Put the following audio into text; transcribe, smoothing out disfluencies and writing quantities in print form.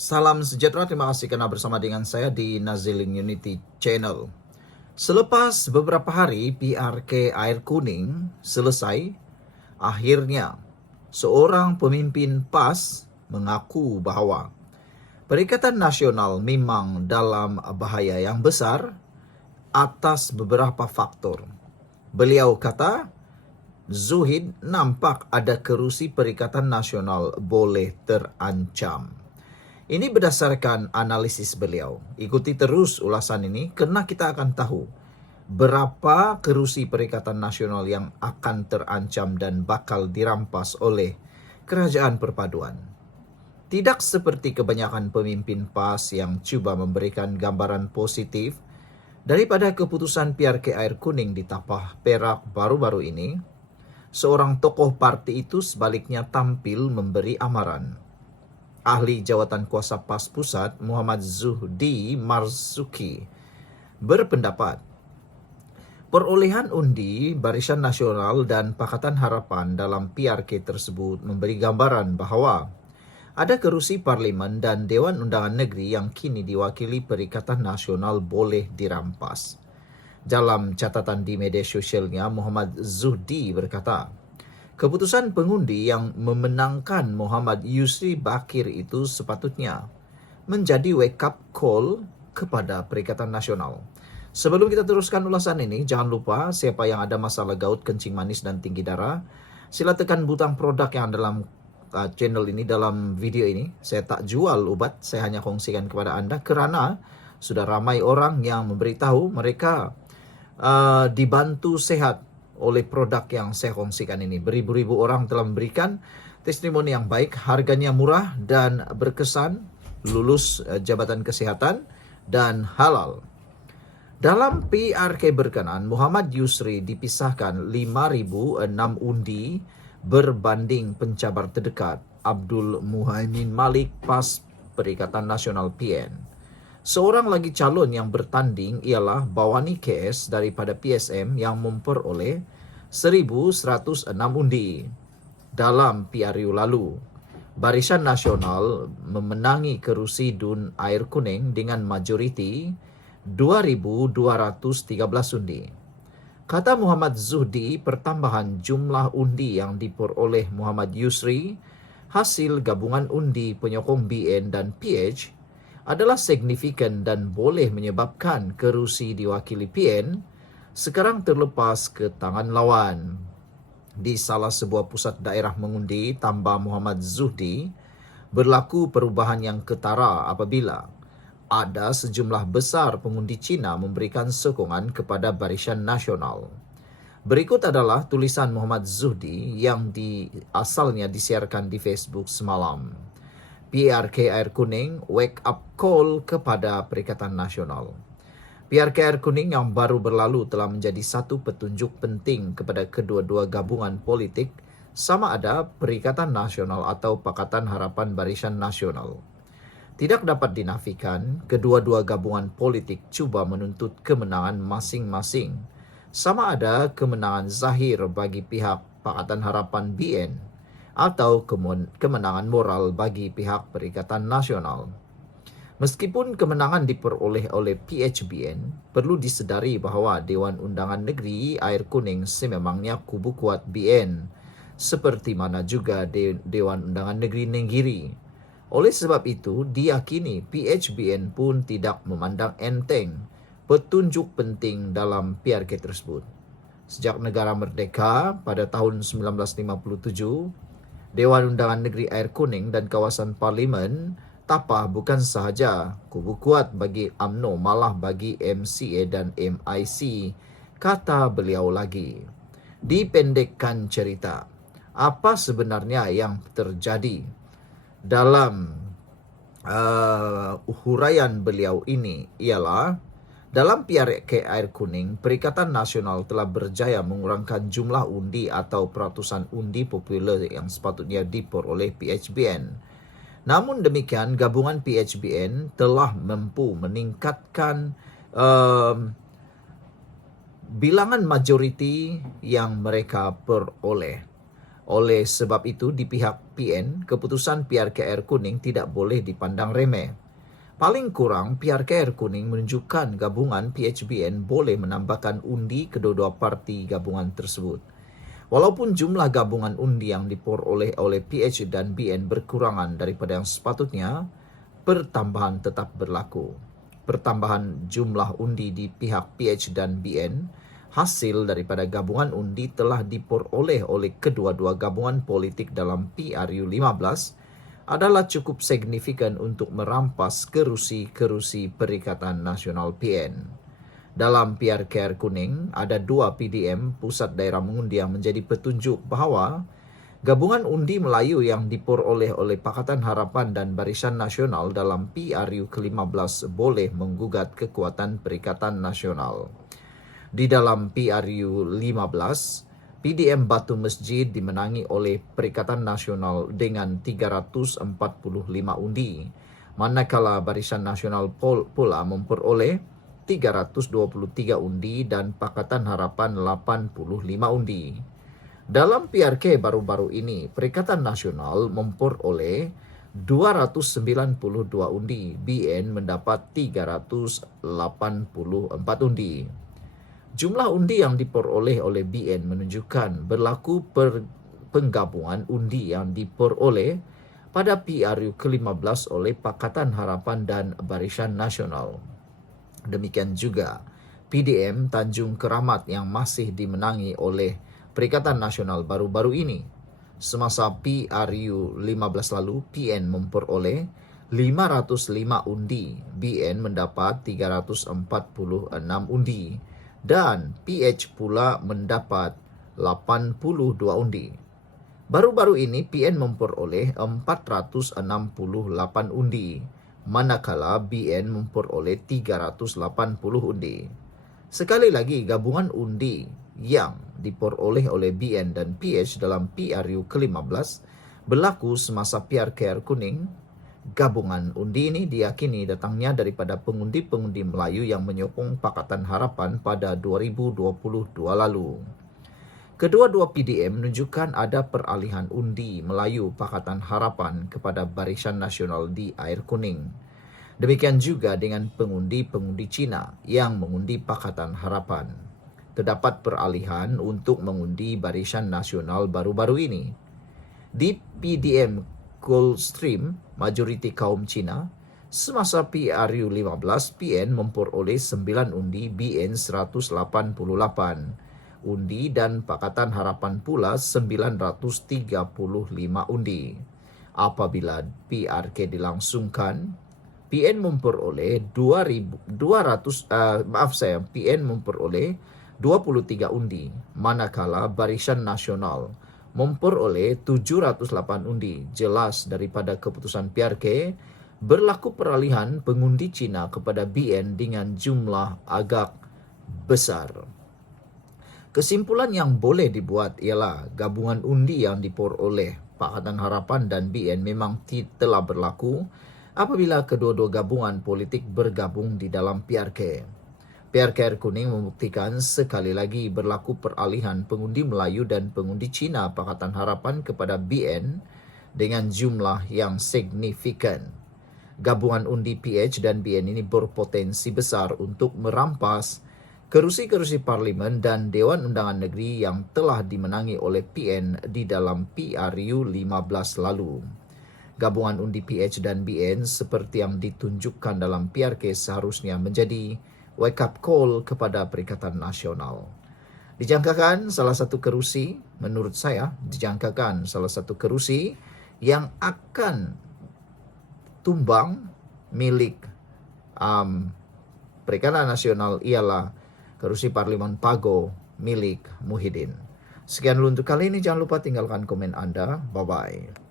Salam sejahtera, terima kasih karena bersama dengan saya di Naziling Unity Channel. Selepas beberapa hari PRK Air Kuning selesai, akhirnya seorang pemimpin PAS mengaku bahwa Perikatan Nasional memang dalam bahaya yang besar atas beberapa faktor. Beliau kata, Zuhid nampak ada kerusi Perikatan Nasional boleh terancam. Ini berdasarkan analisis beliau. Ikuti terus ulasan ini karena kita akan tahu berapa kerusi Perikatan Nasional yang akan terancam dan bakal dirampas oleh Kerajaan Perpaduan. Tidak seperti kebanyakan pemimpin PAS yang cuba memberikan gambaran positif daripada keputusan PRK Air Kuning di Tapah Perak baru-baru ini, seorang tokoh parti itu sebaliknya tampil memberi amaran. Ahli Jawatan Kuasa PAS Pusat Muhammad Zuhdi Marzuki berpendapat perolehan undi Barisan Nasional dan Pakatan Harapan dalam PRK tersebut memberi gambaran bahawa ada kerusi Parlimen dan Dewan Undangan Negeri yang kini diwakili Perikatan Nasional boleh dirampas. Dalam catatan di media sosialnya, Muhammad Zuhdi berkata, keputusan pengundi yang memenangkan Muhammad Yusri Bakir itu sepatutnya menjadi wake up call kepada Perikatan Nasional. Sebelum kita teruskan ulasan ini, jangan lupa siapa yang ada masalah gout, kencing manis dan tinggi darah, sila tekan butang produk yang dalam channel ini, dalam video ini. Saya tak jual ubat, saya hanya kongsikan kepada anda kerana sudah ramai orang yang memberitahu mereka dibantu sehat oleh produk yang saya kongsikan ini. Beribu-ribu orang telah memberikan testimoni yang baik, harganya murah dan berkesan, lulus Jabatan Kesehatan dan halal. Dalam PRK berkenaan, Muhammad Yusri dipisahkan 5.006 undi berbanding pencabar terdekat Abdul Muhaimin Malik PAS Perikatan Nasional PN. Seorang lagi calon yang bertanding ialah Bawani KS daripada PSM yang memperoleh 1.106 undi. Dalam PRU lalu, Barisan Nasional memenangi kerusi Dun Air Kuning dengan majoriti 2.213 undi. Kata Muhammad Zuhdi, pertambahan jumlah undi yang diperoleh Muhammad Yusri hasil gabungan undi penyokong BN dan PH adalah signifikan dan boleh menyebabkan kerusi diwakili PN sekarang terlepas ke tangan lawan. Di salah sebuah pusat daerah mengundi, tambah Muhammad Zuhdi, berlaku perubahan yang ketara apabila ada sejumlah besar pengundi Cina memberikan sokongan kepada Barisan Nasional. Berikut adalah tulisan Muhammad Zuhdi yang asalnya disiarkan di Facebook semalam. PRK Air Kuning wake up call kepada Perikatan Nasional. PRK Air Kuning yang baru berlalu telah menjadi satu petunjuk penting kepada kedua-dua gabungan politik, sama ada Perikatan Nasional atau Pakatan Harapan Barisan Nasional. Tidak dapat dinafikan, kedua-dua gabungan politik cuba menuntut kemenangan masing-masing, sama ada kemenangan zahir bagi pihak Pakatan Harapan BN atau kemenangan moral bagi pihak Perikatan Nasional. Meskipun kemenangan diperoleh oleh PHBN, perlu disedari bahawa Dewan Undangan Negeri Air Kuning sememangnya kubu kuat BN, seperti mana juga Dewan Undangan Negeri Nenggiri. Oleh sebab itu, diyakini PHBN pun tidak memandang enteng petunjuk penting dalam PRK tersebut. Sejak negara merdeka pada tahun 1957, Dewan Undangan Negeri Air Kuning dan kawasan Parlimen Tapah bukan sahaja kubu kuat bagi UMNO, malah bagi MCA dan MIC, kata beliau lagi. Dipendekkan cerita, apa sebenarnya yang terjadi? Dalam huraian beliau ini ialah dalam PRK Air Kuning, Perikatan Nasional telah berjaya mengurangkan jumlah undi atau peratusan undi popular yang sepatutnya diperoleh PHBN. Namun demikian, gabungan PHBN telah mampu meningkatkan bilangan majoriti yang mereka peroleh. Oleh sebab itu, di pihak PN, keputusan PRKR kuning tidak boleh dipandang remeh. Paling kurang, PRKR kuning menunjukkan gabungan PHBN boleh menambahkan undi kedua-dua parti gabungan tersebut. Walaupun jumlah gabungan undi yang diperoleh oleh PH dan BN berkurangan daripada yang sepatutnya, pertambahan tetap berlaku. Pertambahan jumlah undi di pihak PH dan BN hasil daripada gabungan undi telah diperoleh oleh kedua-dua gabungan politik dalam PRU 15 adalah cukup signifikan untuk merampas kerusi-kerusi Perikatan Nasional PN. Dalam PRKR kuning, ada 2 PDM, Pusat Daerah Mengundi, yang menjadi petunjuk bahawa gabungan undi Melayu yang diperoleh oleh Pakatan Harapan dan Barisan Nasional dalam PRU ke-15 boleh menggugat kekuatan Perikatan Nasional. Di dalam PRU 15, PDM Batu Masjid dimenangi oleh Perikatan Nasional dengan 345 undi, manakala Barisan Nasional pula memperoleh 323 undi dan Pakatan Harapan 85 undi. Dalam PRK baru-baru ini, Perikatan Nasional memperoleh 292 undi, BN mendapat 384 undi. Jumlah undi yang diperoleh oleh BN menunjukkan berlaku penggabungan undi yang diperoleh pada PRU ke-15 oleh Pakatan Harapan dan Barisan Nasional. Demikian juga PDM Tanjung Keramat yang masih dimenangi oleh Perikatan Nasional baru-baru ini. Semasa PRU 15 lalu, PN memperoleh 505 undi, BN mendapat 346 undi, dan PH pula mendapat 82 undi. Baru-baru ini PN memperoleh 468 undi, manakala BN memperoleh 380 undi. Sekali lagi, gabungan undi yang diperoleh oleh BN dan PH dalam PRU ke-15 berlaku semasa PRKR kuning. Gabungan undi ini diyakini datangnya daripada pengundi-pengundi Melayu yang menyokong Pakatan Harapan pada 2022 lalu. Kedua-dua PDM menunjukkan ada peralihan undi Melayu Pakatan Harapan kepada Barisan Nasional di air kuning. Demikian juga dengan pengundi-pengundi Cina yang mengundi Pakatan Harapan. Terdapat peralihan untuk mengundi Barisan Nasional baru-baru ini. Di PDM Coldstream, majoriti kaum Cina, semasa PRU 15, PN memperoleh 9 undi, BN 188 undi, dan Pakatan Harapan pula 935 undi. Apabila PRK dilangsungkan, PN memperoleh 23 undi, manakala Barisan Nasional memperoleh 708 undi. Jelas daripada keputusan PRK, berlaku peralihan pengundi Cina kepada BN dengan jumlah agak besar. Kesimpulan yang boleh dibuat ialah gabungan undi yang diperoleh Pakatan Harapan dan BN memang telah berlaku apabila kedua-dua gabungan politik bergabung di dalam PRK. PRKR kuning membuktikan sekali lagi berlaku peralihan pengundi Melayu dan pengundi Cina Pakatan Harapan kepada BN dengan jumlah yang signifikan. Gabungan undi PH dan BN ini berpotensi besar untuk merampas kerusi-kerusi parlimen dan Dewan Undangan Negeri yang telah dimenangi oleh PN di dalam PRU 15 lalu. Gabungan undi PH dan BN seperti yang ditunjukkan dalam PRK seharusnya menjadi wake up call kepada Perikatan Nasional. Dijangkakan salah satu kerusi, menurut saya, dijangkakan salah satu kerusi yang akan tumbang milik Perikatan Nasional ialah kerusi Parlimen Pago milik Muhyiddin. Sekian dulu untuk kali ini, jangan lupa tinggalkan komen Anda. Bye-bye.